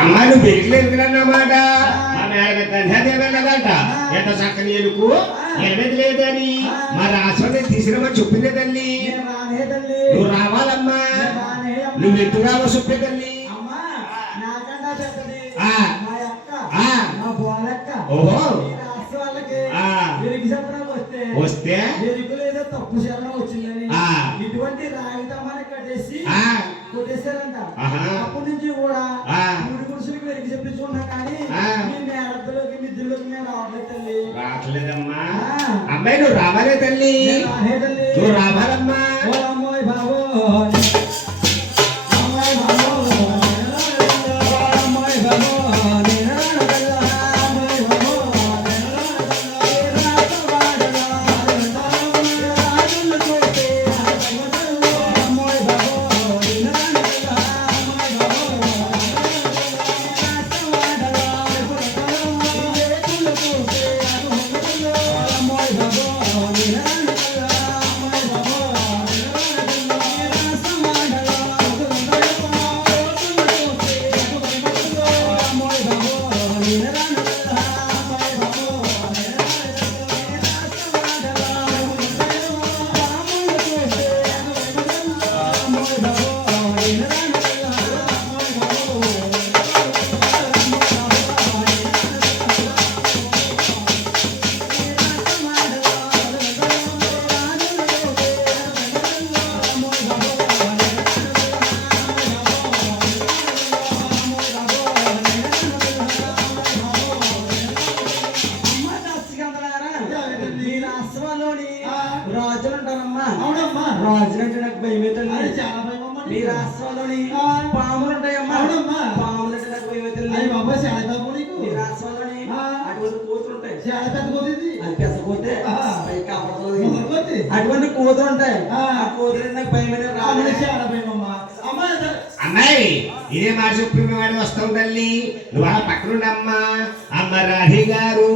అమ్మ నువ్వు పెరిగిలేదుకున్నమాట మా మేడ తండ్రి ఎంత చక్కని ఎలుకు ఎనమది లేదని మా రాష్ట్రం తీసుకురమ్మని చెప్పిందే తల్లి. నువ్వు రావాలమ్మా, నువ్వు ఎత్తుగా చెప్పే తల్లి. ఓహో వస్తే తప్పు చేయాలని వచ్చిందని ఇటువంటి రాగితమాన్ని కట్టేసి కొట్టేశారంట. అప్పటి నుంచి కూడా మూడు గురుసులకు వెలికి చెప్పించుకున్నా కానీ మీ మేడలోకి నిధుల్లోకి మేము రావట్లేదు తల్లి. రావట్లేదమ్మా. అమ్మాయి నువ్వు రావాలే తల్లి, నువ్వు రావాలమ్మా. అమ్మాయి బాబు రాజులంటే నాకు భయం అవుతుంది. మీ రాష్ట్రంలోని పాములు ఉంటాయమ్మా, పాములంటే నాకు భయం అవుతుంది. మీ రాష్ట్రంలోని అటువంటి కూతురు ఉంటాయి, అది పెసపోతే అటువంటి కూతురు ఉంటాయి. ఆ కూతురు నాకు భయం అమ్మాయి ఇదే మాట చెప్పి వాడు వస్తాం తల్లి. నువ్వు పక్కనుండమ్మా. అమ్మ రాహి గారు